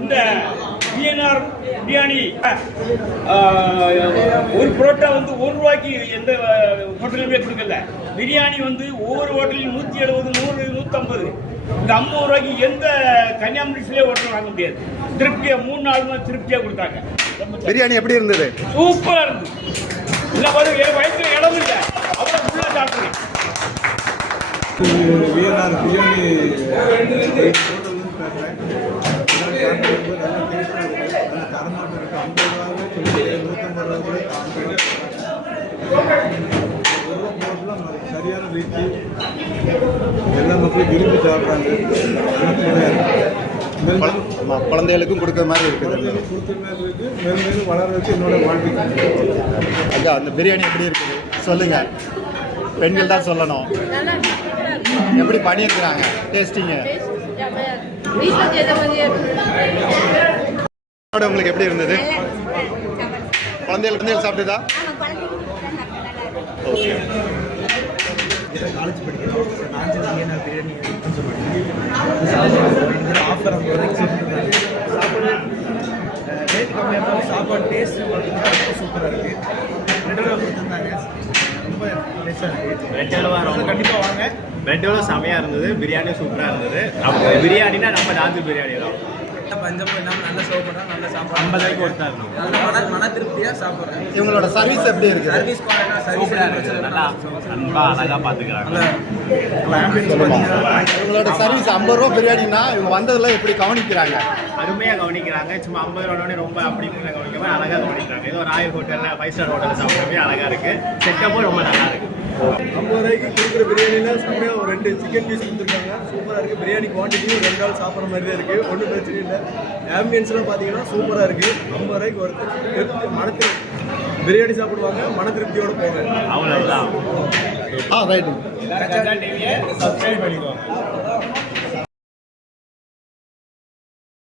இந்த பிஎன்ஆர் பிரியாணி ஒரு புரோட்டா வந்து ₹1 எந்த ஹோட்டலுமே கொடுக்கல. பிரியாணி வந்து ஒவ்வொரு ஹோட்டலையும் 170, 100, 150. இந்த ₹50 எந்த கன்னியாகுமரியிலே ஹோட்டல் வாங்க முடியாது. திருப்தியா 3-4 திருப்தியா கொடுத்தாங்க. பிரியாணி எப்படி இருந்தது? சூப்பரா இருந்தது. இல்ல பாரு வயிற்று இடம் இல்லை, அவ்வளவு ஃபுல்லா சாப்பிடுறேன். பிஎன்ஆர் பிரியாணி சரியான ரீதி எல்லா மக்களும் விரும்பி சாப்பிட்றாங்க. குழந்தைகளுக்கும் கொடுக்குற மாதிரி இருக்குது. கொடுக்குற மாதிரி இருக்கு. மேலும் மேலும் வளர வச்சு என்னோட வாழ்க்கை. ஐயா அந்த பிரியாணி எப்படி இருக்குது சொல்லுங்க. பெண்கள் தான் சொல்லணும். எப்படி பண்ணியிருக்கிறாங்க டேஸ்டிங்க? உங்களுக்கு எப்படி இருந்தது? குழந்தைகள் சாப்பிட்டுதா? ஓகே. காலேஜ் படிக்கிறோம். நான் பிரியாணி ஆஃபர் சாப்பாடு ரேட் கம்மியாக இருந்தாலும் சாப்பாடு டேஸ்ட்டு பார்த்தீங்கன்னா ரொம்ப சூப்பராக இருக்குது. 2 ரூபா கொடுத்துருந்தாங்க. ரொம்ப டேஸ்ட்டாக இருக்குது. கண்டிப்பாக வாங்க. பிரெட்டோட செமையாக இருந்தது. பிரியாணியும் சூப்பராக இருந்தது. அப்போ பிரியாணினா நம்ம நாட்டு பிரியாணி தான். பஞ்சமும் இல்லாமல் நல்லா சர்வ் பண்ணுறாங்க. நல்ல சாப்பாடு 50 ஒருத்தா இருக்கும். நல்ல மன திருப்தியாக சாப்பிட்றேன். இவங்களோட சர்வீஸ் எப்படி இருக்குது? சர்வீஸ் சூப்பராக இருக்குது. நல்லா அன்பா அழகாக பார்த்துக்கிறாங்க. இவங்களோட சர்வீஸ் ₹50 பிரியாணினா இவங்க வந்ததில் எப்படி கவனிக்கிறாங்க? அருமையாக கவனிக்கிறாங்க. சும்மா 50 ரூபாய் ரொம்ப அப்படி இப்படி கவனிக்காம அழகாக கவனிக்கிறாங்க. ஏதோ ராயல் ஹோட்டலில் 5 ஸ்டார் ஹோட்டலில் சாப்பிட்றவே அழகாக இருக்குது. செட்டப்பும் ரொம்ப நல்லா இருக்குது. ₹50 கொடுக்குற பிரியாணியில் செம்மையாக ஒரு 2 சிக்கன் பீஸ் கொடுத்துருக்காங்க. சூப்பராக இருக்குது. பிரியாணி குவான்டிட்டியும் 2 ஆள் சாப்பிட்ற மாதிரி தான் இருக்குது. ஒன்றும் பிரச்சனை இல்லை. ஆம்பியன்ஸ்லாம் பார்த்தீங்கன்னா சூப்பராக இருக்குது. ₹50 ஒருத்தர் மனத்து பிரியாணி சாப்பிடுவாங்க, மன திருப்தியோடு போவாங்க. அவ்வளோதான். ரைட்டு. டிவியை சப்ஸ்கிரைப் பண்ணிடுவாங்க.